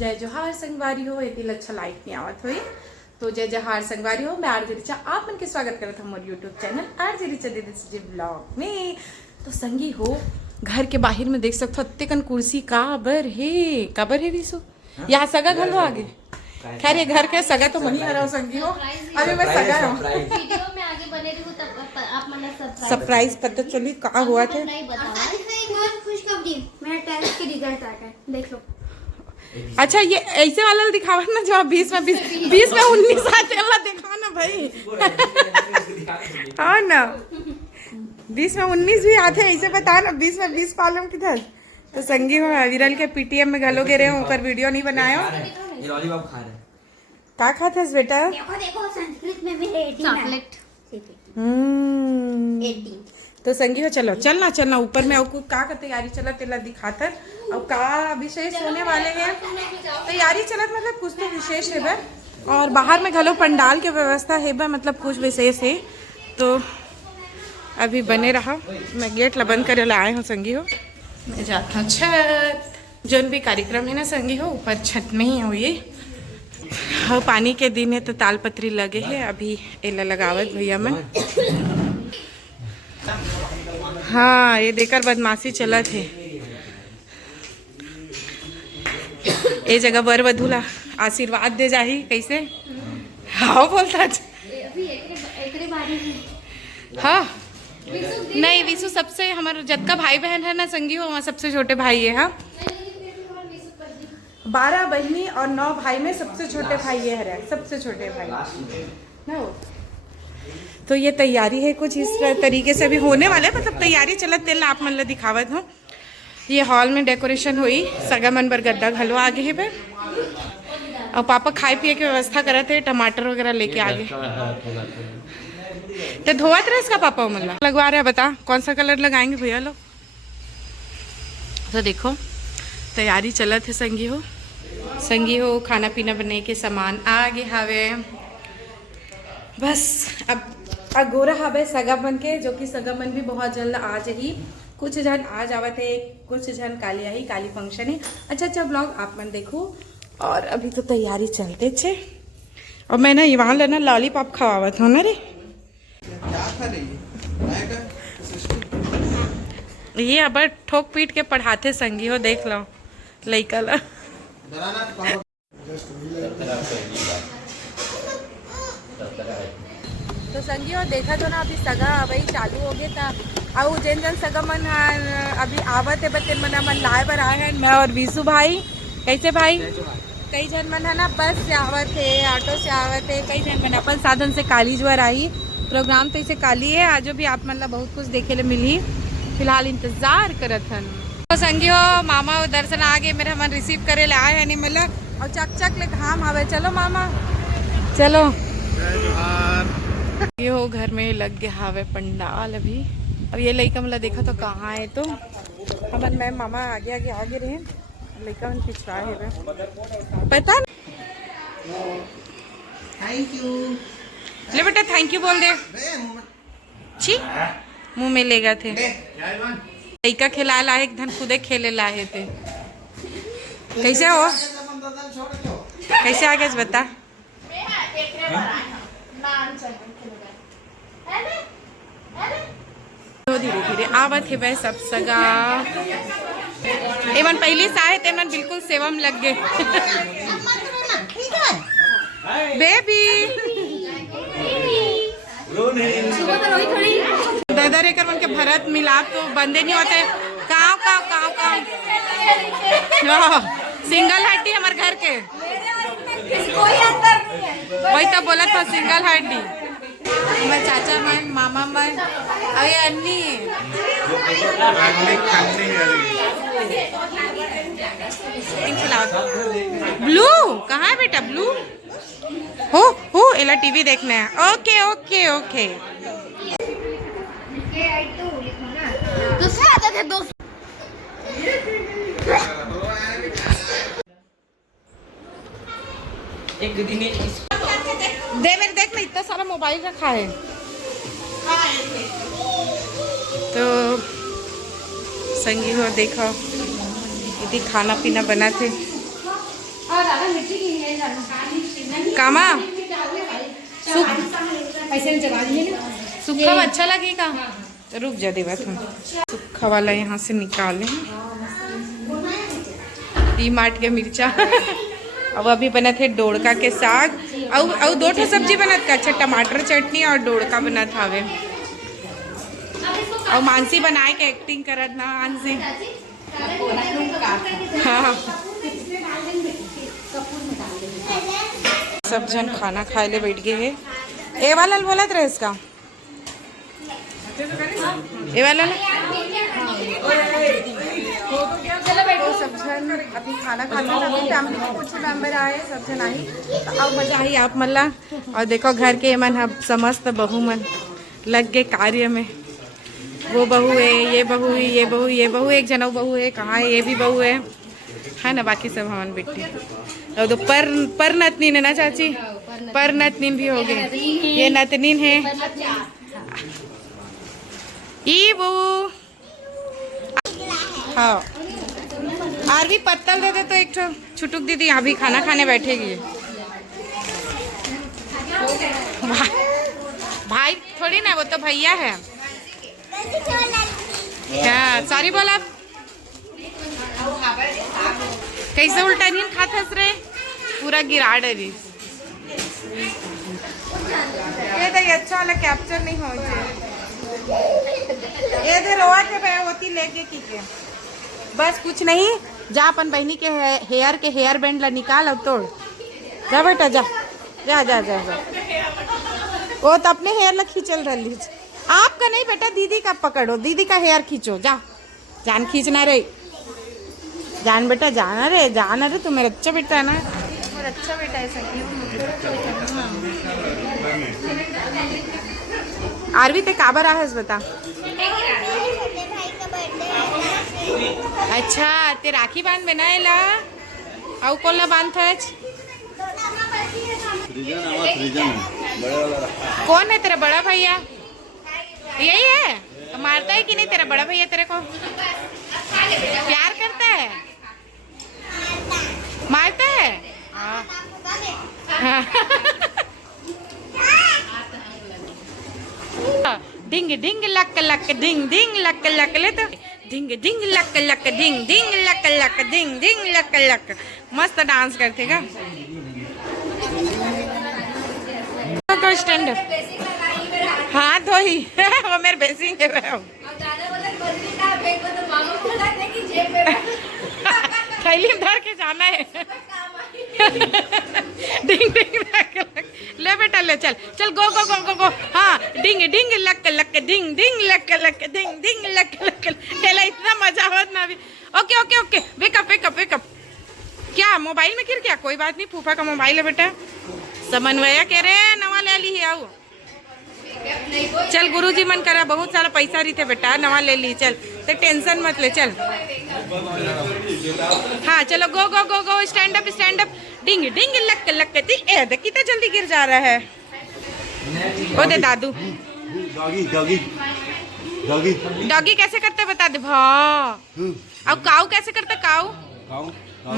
जय जोहार संगवारी हो। इतनी अच्छा लाइट नहीं आवत हुई तो जय जोहार संगवारी हो। मैं आरजे रिचा आप मन के स्वागत करता हूँ मोर यूट्यूब चैनल आरजे रिचा दीदी ब्लॉग में। तो संगी हो घर के बाहर में देख सकते हो अत्तेकन कुर्सी काबर है विशु यहाँ सगा घलो आगे। खैर ये घर के सगा तो वही हरा संगी हो। अभी मैं सगा हूँ वीडियो में आगे बने रही हूँ तब आप मन सरप्राइज पता चली कहाँ हुआ थे। खुशखबरी मेरा टेस्ट के रिजल्ट आ गए देख लो। अच्छा ये ऐसे वाला दिखावा ना जो 20 में 19 आते वाला दिखाओ ना भाई। हाँ ना 20 में 19 भी आते ऐसे बता ना 20 में 20 पालम किधर। तो संगी हो विरल के पीटीएम में घलो गे रहे हो ऊपर वीडियो नहीं बनाया। ये लॉलीपॉप खा रहे हैं। क्या खाते है बेटा? देखो देखो संस्कृत में मेरे 18 चॉकलेट। तो संगी हो चलो चलना ऊपर में और का तैयारी चला तेला दिखाता और का विशेष होने वाले हैं। तैयारी चलत मतलब कुछ तो विशेष है और बाहर में घलो पंडाल के व्यवस्था है मतलब कुछ विशेष है। तो अभी बने रहा मैं गेट ला बंद करे ला आए हूँ संगी हो। मैं जाता हूँ छत जोन भी कार्यक्रम है ना संगी हो ऊपर छत में ही हो ये। हाँ पानी के दिन है तो ताल पत्री लगे है अभी एला लगावत भैया मन। हाँ ये देखकर बदमाशी चला थे ए जगह बर वधूला आशीर्वाद दे जाही कैसे। हाँ बोलता हाँ नहीं विशु सबसे हमारे जतका भाई बहन है ना संगी हो वहाँ सबसे छोटे भाई है। हाँ 12 बहनी और 9 भाई में सबसे छोटे भाई ये है सबसे छोटे भाई ना। तो ये तैयारी है कुछ इस तरीके से अभी होने वाला है मतलब तैयारी चलत तेल आप मन ला दिखावत हूँ। ये हॉल में डेकोरेशन हुई सगा मन बर गद्दा घलो आगे है बे और पापा खाए पिए की व्यवस्था करते हैं टमाटर वगैरह लेके आगे। तो धोवत रहे इसका पापा मतलब लगवा रहे बता कौन सा कलर लगाएंगे भैया लोग। तो देखो तैयारी चलत है संगी हो खाना पीना बनने के सामान आगे हवे बस अब अगोरा हवे सगा बन के जो कि सगा मन भी बहुत जल्द आ जाही। कुछ जन आज आवत है कुछ जन काली आई काली फंक्शन है। अच्छा ब्लॉग आप मन देखो और अभी तो तैयारी चलते छे और मैं ना वहाँ लेना लॉलीपॉप खवावत हूँ ना रे। ये अब ठोक पीट के पढ़ाते संगी हो देख लो लइका ला। तो संगी हो देखा तो ना अभी सगा अभी चालू हो गया था और जन सगा मन अभी आवत है बच्चे मन लाए बर आए हैं। मैं और विशु भाई कैसे भाई कई जन मन है ना बस से आवत है ऑटो से आवत है कई जन मन अपन साधन से कॉलेज वर आई। प्रोग्राम तो इसे काली है आज भी आप मतलब बहुत कुछ देखे ले मिली फिलहाल इंतजार करत हन। तो संगी हो मामा दर्शन आ गए मेरे मन रिसीव करे ले आए हैं नहीं मतलब और चक ले घाम आवे। चलो मामा चलो ये हो घर में लग गया हावे पंडाल अभी। अब ये लड़का मतलब देखा तो कहाँ है तो अपन मैं मामा आगे रहे लड़का मन पिछवा है पता थैंक यू ले बेटा थैंक यू बोल दे छी मुंह में लेगा थे लड़का खिला लाए धन खुदे खेले लाए थे। कैसे हो कैसे आ गए बता। धीरे धीरे आवत है वह सब सगा एमन पहले से आए थे मन बिल्कुल सेवा में लग गए। बेबी दादा रे कर मन के भरत मिलाप तो बंदे नहीं होते काव सिंगल हड्डी हमारे घर के वही तो बोला था सिंगल हड्डी मैं चाचा मन मामा मन अरे अन्नी ब्लू कहाँ है बेटा ब्लू हो एला टीवी देखना है। ओके ओके ओके दूसरा आता था दोस्त एक दिन दे मेरे देख मैं इतना सारा मोबाइल रखा है। तो संगी हो देखो इतनी खाना पीना बना थे कामा ऐसे में जगा दिए ना। सूखा अच्छा लगेगा। रुक जा देवा तुम सूखा वाला यहाँ से निकालें। डी-मार्ट के मिर्चा अब अभी बना थे डोड़का के साग और दो ठो सब्जी बनत का। अच्छा टमाटर चटनी और डोड़का बना था वे और मानसी बनाए के एक्टिंग करत ना मानसी। हाँ सब जन खाना खाए ले बैठ गए है। ए वाला बोलत रहे इसका ए वाला तो सब जन अभी खाना खाते हैं। फैमिली में कुछ मेंबर आए सब जन आई तो अब मजा आई आप मल्ला। और देखो घर के मन अब समस्त बहू मन लग गए कार्य में। वो बहू है, ये बहू है, ये बहू, ये बहू, एक जनऊ बहू है, कहाँ है ये भी बहू है ना। बाकी सब हमारे बेटी और तो पर नतनीन है ना चाची। पर नतनीन भी हो गए। ये नतनीन है ई वो। हाँ और भी पत्तल दे दे तो एक छुटुक दीदी यहाँ भी खाना खाने बैठेगी। भाई थोड़ी ना वो तो भैया है। क्या सॉरी बोला कैसे उल्टा नींद खाथस रे पूरा गिरा डरी। ये तो अच्छा वाला कैप्चर नहीं हो ये दे रोआ के बे होती लेके की के बस कुछ नहीं। जा अपन बहनी के हेयर बैंड ला निकाल अब तोड़। जा बेटा जा जा जा जा, जा। वो तो अपने हेयर ला खींचल रही। आपका नहीं बेटा दीदी का पकड़ो। दीदी का हेयर खींचो। जा जान खींचना रे जान बेटा जाना रे तू मेरा अच्छा बेटा है ना। मेरा अच्छा बेटा है आरवी ते काबर आ है बता। अच्छा ते राखी बांध बनाएला आउ कोला बांध कौन है तेरा बड़ा भैया। यही है तो मारता है कि नहीं तेरा बड़ा भैया तेरे को प्यार करता है मारता है। डिंग डिंग लक लक डिंग डिंग लक लक ले तो डिंग डिंग लक लक डिंग डिंग लक लक डिंग डिंग लक लक। मस्त डांस करते का तो स्टैंड हाथ धोई वो मेरे बेसिंग है थैली में धर के जाना है। डिंग डिंग लक लक ले बेटा ले चल चल गो गो गो गो गो। हाँ डिंग डिंग लक लक डिंग डिंग लक लक डिंग डिंग लक लक तेला इतना मजा होत ना अभी। Okay okay okay wake up wake up wake up. क्या मोबाइल में गिर गया कोई बात नहीं फूफा का मोबाइल है बेटा। समन्वया कह रहे नवा ले ली है आओ चल गुरुजी मन करा बहुत सारा पैसा रही थे बेटा नवा ले ली चल तो टेंशन मत ले चल। हाँ चलो गो गो गो गो स्टैंड अप डिंग डिंग लक लक दी कितना जल्दी गिर जा रहा है। ओ दे दादू डॉगी डॉगी डॉगी डॉगी कैसे करते बता दे भा। और काऊ कैसे करते काऊ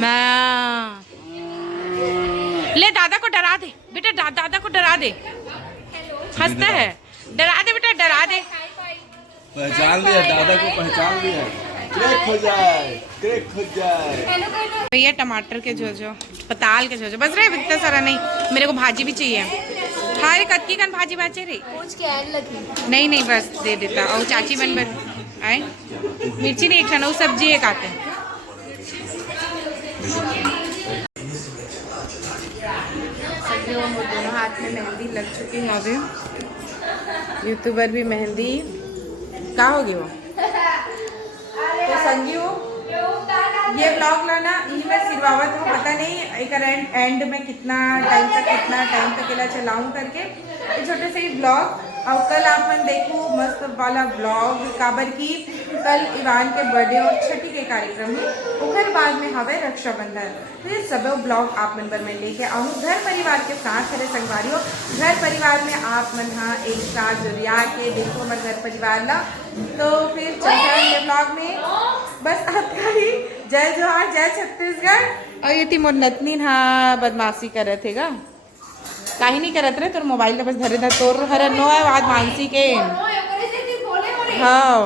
मैं ले दादा को डरा दे बेटा दादा को डरा दे। हंसता है डरा दे बेटा डरा दे। पहचान लिया दादा को पहचान लिया। क्रेक हो जाए भैया टमाटर के जो पताल के जो बस रे इतना सारा नहीं मेरे को भाजी भी चाहिए। हाय कत्की कन भाजी बाचे रे नहीं नहीं बस दे देता। और चाची बन बन आए मिर्ची नहीं एक वो सब्जी एक आते हैं। दोनों हाथ में मेहंदी लग चुकी है अभी। यूट्यूबर भी मेहंदी कहाँ होगी वो तो संगी हो। ये ब्लॉग लाना ये मैं सिरवावत हूँ पता नहीं एक एंड में कितना टाइम तक केला चलाऊँ करके ये छोटे से ही ब्लॉग। और कल आप मन देखो मस्त वाला ब्लॉग काबर की कल ईवान के बर्थडे और छठी के कार्यक्रम में उधर बाद में हवे रक्षाबंधन तो ये सब ब्लॉग आप मन पर मैं लेके आऊँ घर परिवार के साथ मेरे संगवारियों। घर परिवार में आप मन हाँ एक साथ जुड़िया के देखो मैं घर परिवार ला तो फिर चल जाएंगे ब्लॉग में। बस आपका ही जय जोहार जय छत्तीसगढ़ और ये ती मोर नतनी हाँ बदमाशी करत है गा काहे नहीं करत रे तोर मोबाइल बस धरे धर तोर हर नो है आज मानसी के हाँ